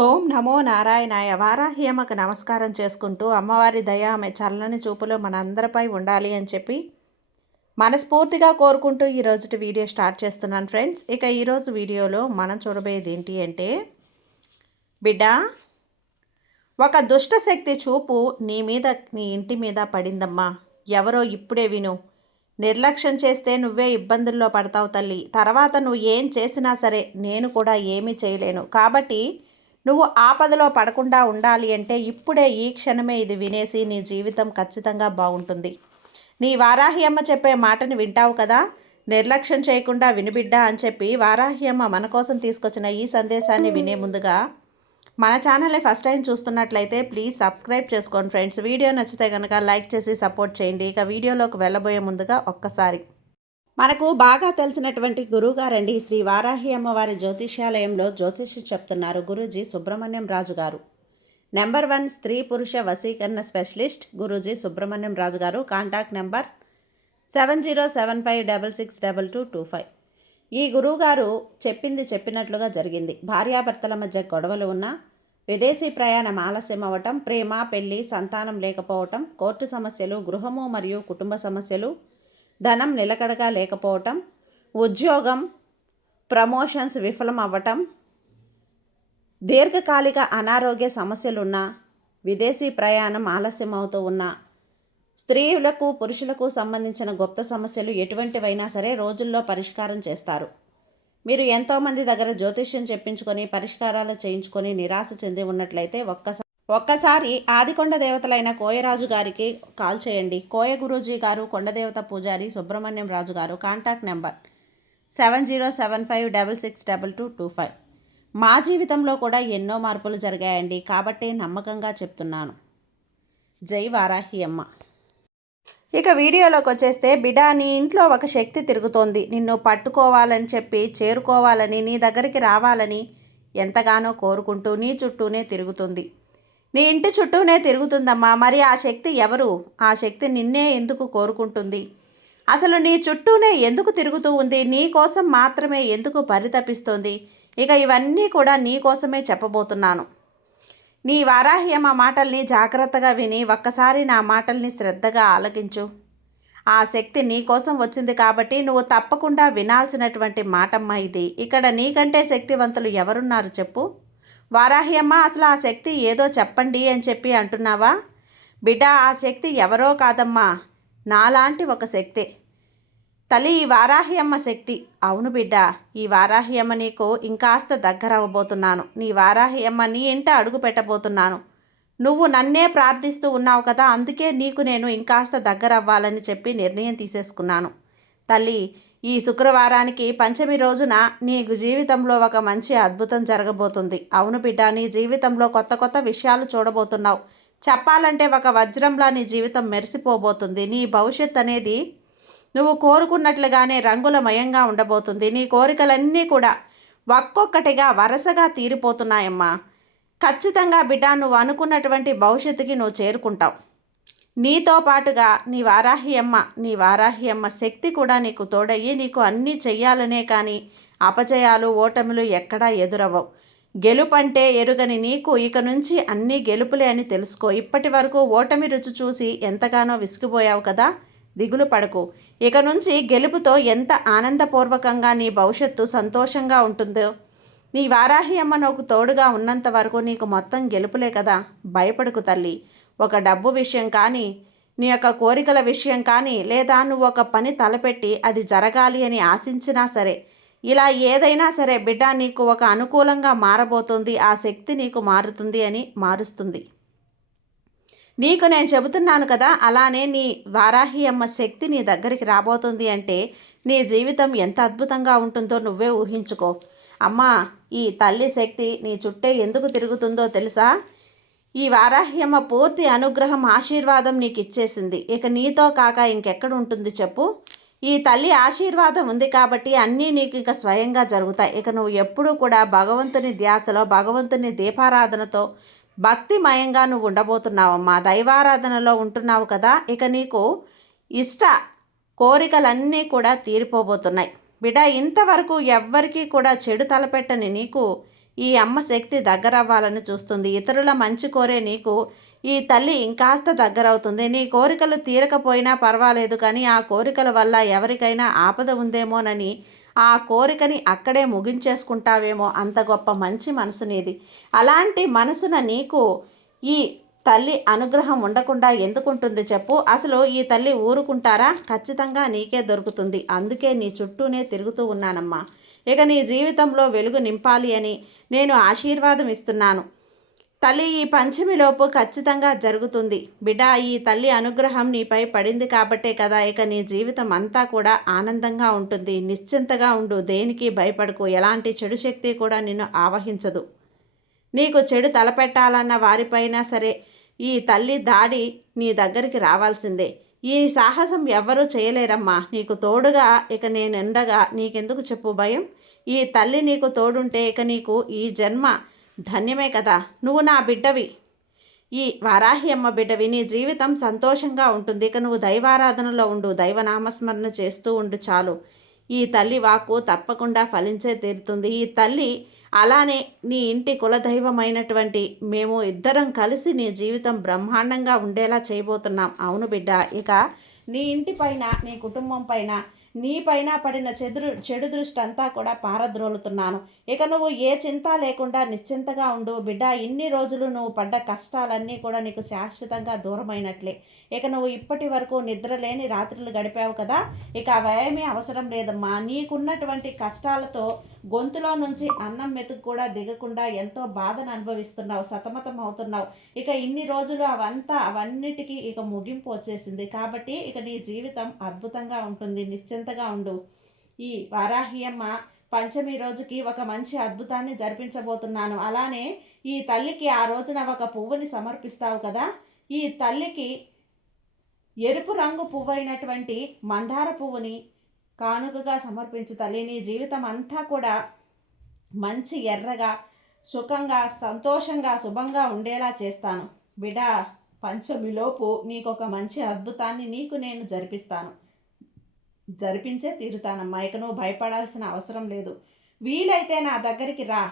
ఓం నమో నారాయణాయ. వారాహి అమ్మకు నమస్కారం చేసుకుంటూ అమ్మవారి దయ ఆమె చల్లని చూపులో మనందరిపై ఉండాలి అని చెప్పి మనస్ఫూర్తిగా కోరుకుంటూ ఈరోజు వీడియో స్టార్ట్ చేస్తున్నాను ఫ్రెండ్స్. ఇక ఈరోజు వీడియోలో మనం చూడబోయేది ఏంటి అంటే, బిడ్డ, ఒక దుష్ట శక్తి చూపు నీ మీద, నీ ఇంటి మీద పడిందమ్మా. ఎవరో ఇప్పుడే విను. నిర్లక్ష్యం చేస్తే నువ్వే ఇబ్బందుల్లో పడతావు తల్లి. తర్వాత నువ్వు ఏం చేసినా సరే నేను కూడా ఏమీ చేయలేను. కాబట్టి నువ్వు ఆపదలో పడకుండా ఉండాలి అంటే ఇప్పుడే ఈ క్షణమే ఇది వినేసి నీ జీవితం ఖచ్చితంగా బాగుంటుంది. నీ వారాహి అమ్మ చెప్పే మాటని వింటావు కదా. నిర్లక్ష్యం చేయకుండా వినిబిడ్డా అని చెప్పి వారాహి అమ్మ మన కోసం తీసుకొచ్చిన ఈ సందేశాన్ని వినే ముందుగా మన ఛానల్ని ఫస్ట్ టైం చూస్తున్నట్లయితే ప్లీజ్ సబ్స్క్రైబ్ చేసుకోండి ఫ్రెండ్స్. వీడియో నచ్చితే కనుక లైక్ చేసి సపోర్ట్ చేయండి. ఇక వీడియోలోకి వెళ్ళబోయే ముందుగా ఒక్కసారి మనకు బాగా తెలిసినటువంటి గురువుగారండి శ్రీ వారాహి అమ్మవారి జ్యోతిష్యాలయంలో జ్యోతిష్యం చెప్తున్నారు గురూజీ సుబ్రహ్మణ్యం రాజు గారు. నెంబర్ 1 స్త్రీ పురుష వశీకరణ స్పెషలిస్ట్ గురూజీ సుబ్రహ్మణ్యం రాజు గారు. Contact number 7075662225. ఈ గురువుగారు చెప్పింది చెప్పినట్లుగా జరిగింది. భార్యాభర్తల మధ్య గొడవలు ఉన్నా, విదేశీ ప్రయాణం ఆలస్యం అవ్వటం, ప్రేమ పెళ్లి సంతానం లేకపోవటం, కోర్టు సమస్యలు, గృహము మరియు కుటుంబ సమస్యలు, ధనం నిలకడగా లేకపోవటం, ఉద్యోగం ప్రమోషన్స్ విఫలం అవ్వటం, దీర్ఘకాలిక అనారోగ్య సమస్యలున్నా, విదేశీ ప్రయాణం ఆలస్యం అవుతూ ఉన్నా, స్త్రీలకు పురుషులకు సంబంధించిన గుప్త సమస్యలు ఎటువంటివైనా సరే రోజుల్లో పరిష్కారం చేస్తారు. మీరు ఎంతోమంది దగ్గర జ్యోతిష్యం చెప్పించుకొని పరిష్కారాలు చేయించుకొని నిరాశ చెంది ఉన్నట్లయితే ఒక్కసారి ఆదికొండ దేవతలైన కోయరాజు గారికి కాల్ చేయండి. కోయ గురూజీ గారు, కొండదేవత పూజారి సుబ్రహ్మణ్యం రాజు గారు. Contact number 7075662225. మా జీవితంలో కూడా ఎన్నో మార్పులు జరిగాయండి, కాబట్టి నమ్మకంగా చెప్తున్నాను. జై వారాహి అమ్మ. ఇక వీడియోలోకి వచ్చేస్తే, బిడ్డ, నీ ఇంట్లో ఒక శక్తి తిరుగుతోంది. నిన్ను పట్టుకోవాలని చెప్పి, చేరుకోవాలని, నీ దగ్గరికి రావాలని ఎంతగానో కోరుకుంటూ నీ చుట్టూనే తిరుగుతుంది. నీ ఇంటి చుట్టూనే తిరుగుతుందమ్మా. మరి ఆ శక్తి ఎవరు? ఆ శక్తి నిన్నే ఎందుకు కోరుకుంటుంది? అసలు నీ చుట్టూనే ఎందుకు తిరుగుతూ ఉంది? నీ కోసం మాత్రమే ఎందుకు పరితపిస్తోంది? ఇక ఇవన్నీ కూడా నీ కోసమే చెప్పబోతున్నాను. నీ వారాహి అమ్మ మాటల్ని జాగ్రత్తగా విని ఒక్కసారి నా మాటల్ని శ్రద్ధగా ఆలకించు. ఆ శక్తి నీ కోసం వచ్చింది కాబట్టి నువ్వు తప్పకుండా వినాల్సినటువంటి మాటమ్మ ఇది. ఇక్కడ నీకంటే శక్తివంతులు ఎవరున్నారు చెప్పు? వారాహి అమ్మ, అసలు ఆ శక్తి ఏదో చెప్పండి అని చెప్పి అంటున్నావా? బిడ్డ, ఆ శక్తి ఎవరో కాదమ్మా, నాలాంటి ఒక శక్తి తల్లి. ఈ వారాహి అమ్మ శక్తి. అవును బిడ్డ, ఈ వారాహి అమ్మ నీకు ఇంకాస్త దగ్గర అవ్వబోతున్నాను. నీ వారాహి అమ్మ నీ ఇంట అడుగు పెట్టబోతున్నాను. నువ్వు నన్నే ప్రార్థిస్తూ ఉన్నావు కదా, అందుకే నీకు నేను ఇంకాస్త దగ్గర అవ్వాలని చెప్పి నిర్ణయం తీసేసుకున్నాను తల్లి. ఈ శుక్రవారానికి పంచమి రోజున నీ జీవితంలో ఒక మంచి అద్భుతం జరగబోతుంది. అవును బిడ్డ, నీ జీవితంలో కొత్త కొత్త విషయాలు చూడబోతున్నావు. చెప్పాలంటే ఒక వజ్రంలా నీ జీవితం మెరిసిపోబోతుంది. నీ భవిష్యత్ అనేది నువ్వు కోరుకున్నట్లుగానే రంగులమయంగా ఉండబోతుంది. నీ కోరికలన్నీ కూడా ఒక్కొక్కటిగా వరుసగా తీరిపోతున్నాయమ్మా. ఖచ్చితంగా బిడ్డ, నువ్వు అనుకున్నటువంటి భవిష్యత్తుకి నువ్వు చేరుకుంటావు. నీతో పాటుగా నీ వారాహి అమ్మ శక్తి కూడా నీకు తోడయ్యి నీకు అన్నీ చెయ్యాలనే కానీ అపజయాలు ఓటములు ఎక్కడా ఎదురవ్వవు. గెలుపంటే ఎరుగని నీకు ఇక నుంచి అన్నీ గెలుపులే అని తెలుసుకో. ఇప్పటి వరకు ఓటమి రుచి చూసి ఎంతగానో విసిగిపోయావు కదా, దిగులు పడకు. ఇక నుంచి గెలుపుతో ఎంత ఆనందపూర్వకంగా నీ భవిష్యత్తు సంతోషంగా ఉంటుందో. నీ వారాహి అమ్మ నాకు తోడుగా ఉన్నంత వరకు నీకు మొత్తం గెలుపులే కదా, భయపడకు తల్లి. ఒక డబ్బు విషయం కానీ, నీ యొక్క కోరికల విషయం కానీ, లేదా నువ్వు ఒక పని తలపెట్టి అది జరగాలి అని ఆశించినా సరే, ఇలా ఏదైనా సరే బిడ్డ, నీకు ఒక అనుకూలంగా మారబోతుంది. ఆ శక్తి నీకు మారుస్తుంది. నీకు నేను చెబుతున్నాను కదా, అలానే నీ వారాహి అమ్మ శక్తి నీ దగ్గరికి రాబోతుంది అంటే నీ జీవితం ఎంత అద్భుతంగా ఉంటుందో నువ్వే ఊహించుకో. అమ్మా, ఈ తల్లి శక్తి నీ చుట్టే ఎందుకు తిరుగుతుందో తెలుసా? ఈ వారాహి అమ్మ పూర్తి అనుగ్రహం ఆశీర్వాదం నీకు ఇచ్చేసింది. ఇక నీతో కాక ఇంకెక్కడ ఉంటుంది చెప్పు? ఈ తల్లి ఆశీర్వాదం ఉంది కాబట్టి అన్నీ నీకు ఇక స్వయంగా జరుగుతాయి. ఇక నువ్వు ఎప్పుడూ కూడా భగవంతుని ధ్యాసలో, భగవంతుని దీపారాధనతో భక్తిమయంగా నువ్వు ఉండబోతున్నావమ్మా. దైవారాధనలో ఉంటున్నావు కదా, ఇక నీకు ఇష్ట కోరికలన్నీ కూడా తీరిపోబోతున్నాయి. బిడ్డ, ఇంతవరకు ఎవ్వరికీ కూడా చెడు తలపెట్టని నీకు ఈ అమ్మ శక్తి దగ్గరవ్వాలని చూస్తుంది. ఇతరుల మంచి కోరే నీకు ఈ తల్లి ఇంకాస్త దగ్గరవుతుంది. నీ కోరికలు తీరకపోయినా పర్వాలేదు, కానీ ఆ కోరికల వల్ల ఎవరికైనా ఆపద ఉందేమోనని ఆ కోరికని అక్కడే ముగించేసుకుంటావేమో, అంత గొప్ప మంచి మనసు నీది. అలాంటి మనసున నీకు ఈ తల్లి అనుగ్రహం ఉండకుండా ఎందుకుంటుంది చెప్పు? అసలు ఈ తల్లి ఊరుకుంటారా? ఖచ్చితంగా నీకే దొరుకుతుంది. అందుకే నీ చుట్టూనే తిరుగుతూ ఉన్నానమ్మా. ఇక నీ జీవితంలో వెలుగు నింపాలి అని నేను ఆశీర్వాదం ఇస్తున్నాను. తల్లి, ఈ పంచమిలోపు ఖచ్చితంగా జరుగుతుంది. బిడ్డ, ఈ తల్లి అనుగ్రహం నీపై పడింది కాబట్టే కదా ఇక నీ జీవితం అంతా కూడా ఆనందంగా ఉంటుంది. నిశ్చింతగా ఉండు, దేనికి భయపడకు. ఎలాంటి చెడు శక్తి కూడా నిన్ను ఆవహించదు. నీకు చెడు తలపెట్టాలన్న వారిపైనా సరే ఈ తల్లి దాడి నీ దగ్గరికి రావాల్సిందే. ఈ సాహసం ఎవ్వరూ చేయలేరమ్మా. నీకు తోడుగా ఇక నేనుండగా నీకెందుకు చెప్పు భయం? ఈ తల్లి నీకు తోడుంటే ఇక నీకు ఈ జన్మ ధన్యమే కదా. నువ్వు నా బిడ్డవి, ఈ వారాహి అమ్మ బిడ్డవి. నీ జీవితం సంతోషంగా ఉంటుంది. ఇక నువ్వు దైవారాధనలో ఉండు, దైవనామస్మరణ చేస్తూ ఉండు చాలు. ఈ తల్లి వాక్కు తప్పకుండా ఫలించే తీరుతుంది. ఈ తల్లి అలానే నీ ఇంటి కులదైవమైనటువంటి మేము ఇద్దరం కలిసి నీ జీవితం బ్రహ్మాండంగా ఉండేలా చేయబోతున్నాం. అవును బిడ్డ, ఇక నీ ఇంటి పైన, నీ కుటుంబం పైన, నీ పైన పడిన చెడు దృష్టి అంతా కూడా పారద్రోలుతున్నాను. ఇక నువ్వు ఏ చింత లేకుండా నిశ్చింతగా ఉండు బిడ్డ. ఇన్ని రోజులు నువ్వు పడ్డ కష్టాలన్నీ కూడా నీకు శాశ్వతంగా దూరమైనట్లే. ఇక నువ్వు ఇప్పటి వరకు నిద్రలేని రాత్రులు గడిపావు కదా, ఇక అవేమీ అవసరం లేదమ్మా. నీకున్నటువంటి కష్టాలతో గొంతులో నుంచి అన్నం మెతుకు కూడా దిగకుండా ఎంతో బాధను అనుభవిస్తున్నావు, సతమతం అవుతున్నావు. ఇక ఇన్ని రోజులు అవన్నిటికీ ఇక ముగింపు వచ్చేసింది. కాబట్టి ఇక నీ జీవితం అద్భుతంగా ఉంటుంది. నిశ్చింతగా ఉండు. ఈ వారాహియమ్మ పంచమి రోజుకి ఒక మంచి అద్భుతాన్ని జరిపించబోతున్నాను. అలానే ఈ తల్లికి ఆ రోజున ఒక పువ్వుని సమర్పిస్తావు కదా, ఈ తల్లికి ఎరుపు రంగు పువ్వు అయినటువంటి మందార పువ్వుని కానుకగా సమర్పించు తల్లి. నీ జీవితం అంతా కూడా మంచి ఎర్రగా, సుఖంగా, సంతోషంగా, శుభంగా ఉండేలా చేస్తాను బిడ్డ. పంచమిలోపు నీకు ఒక మంచి అద్భుతాన్ని నీకు నేను జరిపించే తీరుతానమ్మా. ఇక నువ్వు భయపడాల్సిన అవసరం లేదు. వీలైతే నా దగ్గరికి రా.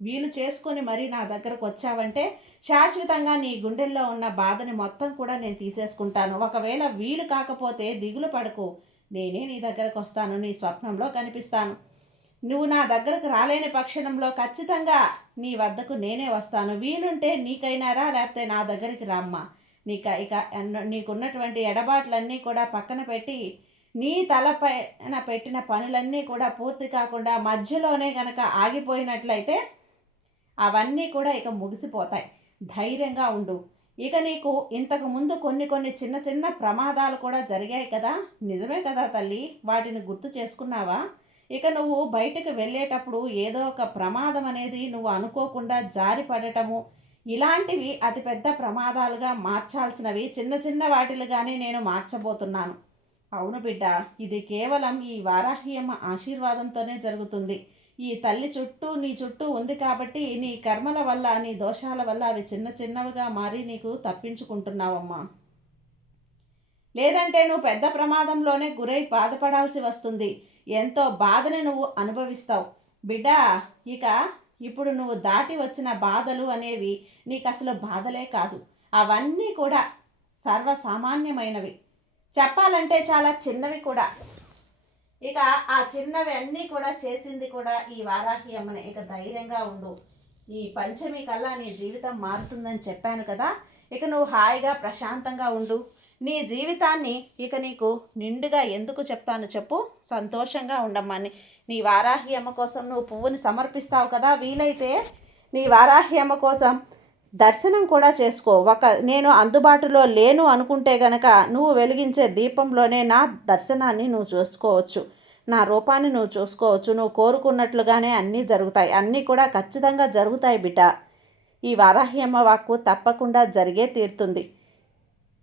వీలు చేసుకొని మరీ నా దగ్గరకు వచ్చావంటే శాశ్వతంగా నీ గుండెల్లో ఉన్న బాధని మొత్తం కూడా నేను తీసేసుకుంటాను. ఒకవేళ వీలు కాకపోతే దిగులు పడకు, నేనే నీ దగ్గరకు వస్తాను, నీ స్వప్నంలో కనిపిస్తాను. నువ్వు నా దగ్గరకు రాలేని పక్షంలో ఖచ్చితంగా నీ వద్దకు నేనే వస్తాను. వీలుంటే నీకైనా రా, లేకపోతే నా దగ్గరికి రామ్మా. నీకున్నటువంటి ఎడబాట్లన్నీ కూడా పక్కన పెట్టి నీ తలపైన పెట్టిన పనులన్నీ కూడా పూర్తి కాకుండా మధ్యలోనే కనుక ఆగిపోయినట్లయితే అవన్నీ కూడా ఇక ముగిసిపోతాయి. ధైర్యంగా ఉండు. ఇక నీకు ఇంతకుముందు కొన్ని చిన్న చిన్న ప్రమాదాలు కూడా జరిగాయి కదా, నిజమే కదా తల్లి? వాటిని గుర్తు చేసుకున్నావా? ఇక నువ్వు బయటకు వెళ్ళేటప్పుడు ఏదో ఒక ప్రమాదం అనేది నువ్వు అనుకోకుండా జారి పడటము, ఇలాంటివి అతిపెద్ద ప్రమాదాలుగా మార్చాల్సినవి చిన్న చిన్న వాటిలుగానే నేను మార్చబోతున్నాను. అవును బిడ్డ, ఇది కేవలం ఈ వారాహియమ్మ ఆశీర్వాదంతోనే జరుగుతుంది. ఈ తల్లి నీ చుట్టూ ఉంది కాబట్టి నీ కర్మల వల్ల, నీ దోషాల వల్ల అవి చిన్న చిన్నవిగా మారి నీకు తప్పించుకుంటున్నావమ్మా. లేదంటే నువ్వు పెద్ద ప్రమాదంలోనే గురై బాధపడాల్సి వస్తుంది. ఎంతో బాధని నువ్వు అనుభవిస్తావు బిడ్డ. ఇక ఇప్పుడు నువ్వు దాటి వచ్చిన బాధలు అనేవి నీకు అసలు బాధలే కాదు. అవన్నీ కూడా సర్వసామాన్యమైనవి, చెప్పాలంటే చాలా చిన్నవి కూడా. ఇక ఆ చిన్నవి అన్నీ కూడా చేసింది కూడా ఈ వారాహి అమ్మనే. ఇక ధైర్యంగా ఉండు. ఈ పంచమి కల్లా నీ జీవితం మారుతుందని చెప్పాను కదా, ఇక నువ్వు హాయిగా ప్రశాంతంగా ఉండు. నీ జీవితాన్ని ఇక నీకు నిండుగా ఎందుకు చెప్తాను చెప్పు? సంతోషంగా ఉండమ్మని. నీ వారాహి అమ్మ కోసం నువ్వు పువ్వుని సమర్పిస్తావు కదా, వీలైతే నీ వారాహి అమ్మ కోసం దర్శనం కూడా చేసుకో. నేను అందుబాటులో లేను అనుకుంటే గనక నువ్వు వెలిగించే దీపంలోనే నా దర్శనాన్ని నువ్వు చూసుకోవచ్చు, నా రూపాన్ని నువ్వు చూసుకోవచ్చు. నువ్వు కోరుకున్నట్లుగానే అన్నీ జరుగుతాయి. అన్నీ కూడా ఖచ్చితంగా జరుగుతాయి బిడ్డ. ఈ వారాహి అమ్మ వాక్కు తప్పకుండా జరిగే తీరుతుంది.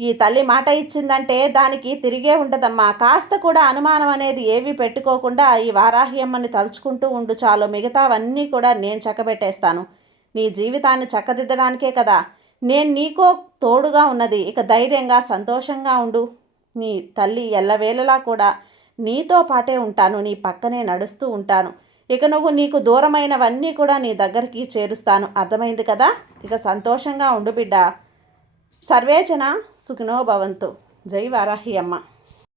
ఈ తల్లి మాట ఇచ్చిందంటే దానికి తిరిగే ఉండదమ్మా. కాస్త కూడా అనుమానం అనేది ఏమీ పెట్టుకోకుండా ఈ వారాహి అమ్మని తలుచుకుంటూ ఉండు చాలు. మిగతావన్నీ కూడా నేను చక్కబెట్టేస్తాను. నీ జీవితాన్ని చక్కదిద్దడానికే కదా నేను నీకో తోడుగా ఉన్నది. ఇక ధైర్యంగా సంతోషంగా ఉండు. నీ తల్లి ఎల్లవేళలా కూడా నీతో పాటే ఉంటాను, నీ పక్కనే నడుస్తూ ఉంటాను. ఇక నువ్వు నీకు దూరమైనవన్నీ కూడా నీ దగ్గరికి చేరుస్తాను. అర్థమైంది కదా? ఇక సంతోషంగా ఉండు బిడ్డ. సర్వేజన సుఖినో భవంతు. జై వారాహి అమ్మ.